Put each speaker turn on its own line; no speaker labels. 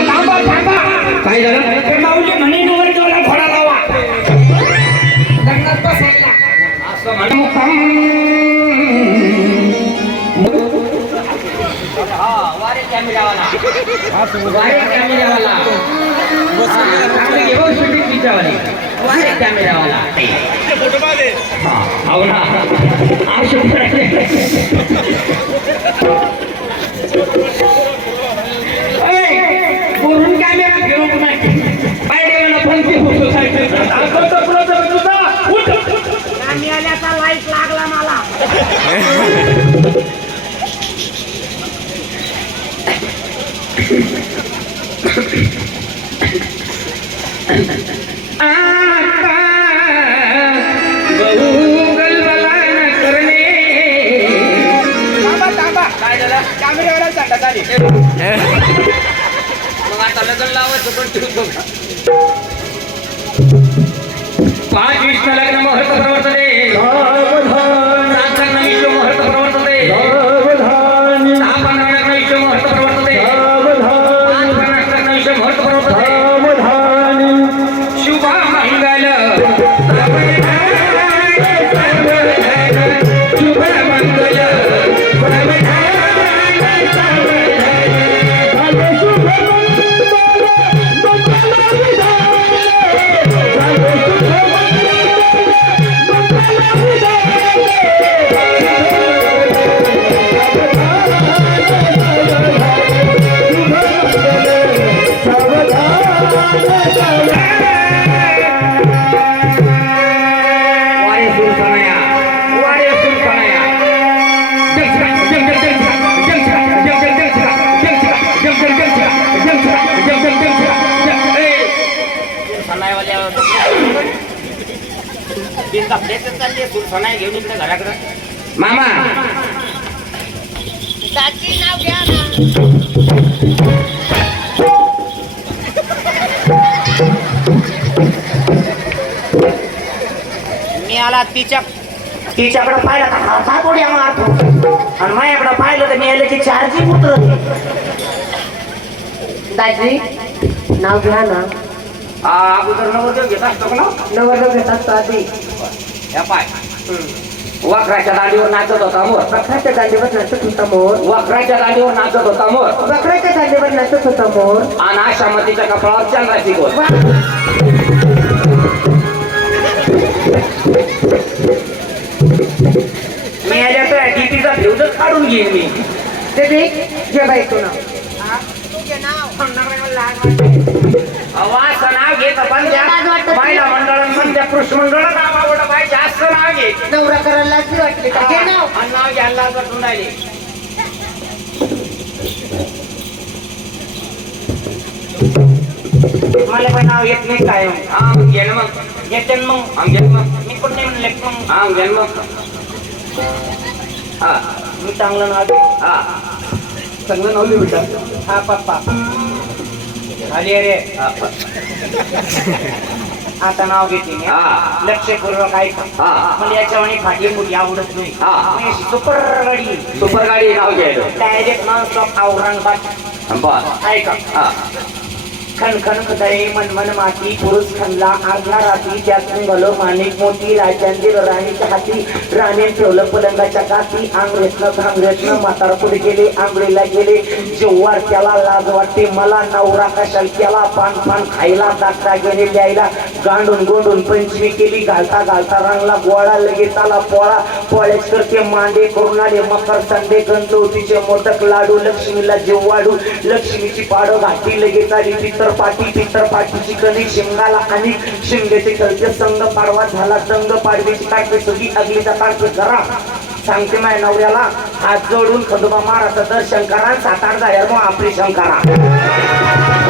थांबा थांबा
काय झालं
ते माऊली म्हणे नवर डोला घोडा लावा लग्नात बसायला
असं म्हणे हा, वारे कॅमेरावाला. वारे कॅमेरावाला. हो ना. हा,
कॅमेरा घेऊन नाही
काय देवाला पंक्ती फुसू सायकल.
लाइट लागला मला थांबा थांबा
काय झालं
कॅमेऱ्यावर सांगा चालेल
मग आता लग्न लावायचं पण ठेवतो का मामा.
दाजी नाव घ्या ना.
मी आला तिच्या तिच्याकडे पाहिलं तर हातात उड्या मारतो आणि माझ्याकडे पाहिलं तर मी याला की चार्जिंग उतरत
दाजी नाव घ्या ना.
अगोदर नवरदेव घेत असतो का ना
नवरदेव घेतात तो आधी.
ह्या पाय. वाकराच्या दाढीवर नाचत होता मोर.
बकऱ्याच्या दांडीवर नाचत होता मोर.
वाकराच्या दाढीवर नाचत होता मोर.
बकऱ्याच्या दांडीवर नाचत होता मोर.
आणि आशा मतीच्या कपाळावर चंद्राची गोल! मी आल्या तर डीपीचा ठेवतच काढून घेईन मी.
दीदी घे बाई तू नाव
वास नाव घेत पण त्या
लाज वाटत
महिला मंडळ पण त्या पुरुष मंडळ नाव घे
नवरा करायला लाजली वाटली का? घे नाव.
आणि नाव घ्यायला करून राहिले
मला पण नाव येत नाही काय
हा मग घे ना मग.
येते ना मग.
आम घे ना मग.
मी पण नाही म्हणले मग
हा घे ना मग. हा
मी चांगलं नाव.
हा.
चांगलं नाव लिहून हा पप्पा. अरे अरे
हा
आता नाव घेते मी.
हा.
लक्षपूर्वक ऐका.
हा.
मला याच्यावाणी फाटी फुटी आवडत नाही.
हा.
मी अशी सुपर गाडी.
सुपर गाडी नाव घ्यायचं.
डायरेक्ट नॉन स्टॉप औरंगाबाद ऐका.
हा.
खन खन खदळे मन मन माती पुरुष खनला आगला राती त्यातून घालो माणिक मोती राजांजीर राणीच्या हाती राणी ठेवलं पलंगाच्या काती आंग्रेसनं भांगरेसनं म्हातार पुढे गेले आंघोळीला गेले जेव्हा त्याला लाज वाटते मला नवरा कशाल त्याला पान पान खायला दाखला गेले द्यायला गांडून गोंडून पंचमी केली घालता घालता रंगला गोळा लगेच आला पोळा पोळ्याच करते मांडे करून आले मकर संडे गणपतीचे मोदक लाडू लक्ष्मीला जेव लक्ष्मीची पाडो घाटी लगेच आली तिथं पितर पाठी पितर पाठीची कधी शिंगाला आणि शिंगेचे कलचे संग पाडवा झाला. दंग पाडवीची काढते सगळी अगलीचा काढते घरा सांगते माय नवऱ्याला हात जोडून खंडोबा महाराजचं दर्शन करा सातार जायर मग आपली शंकरा.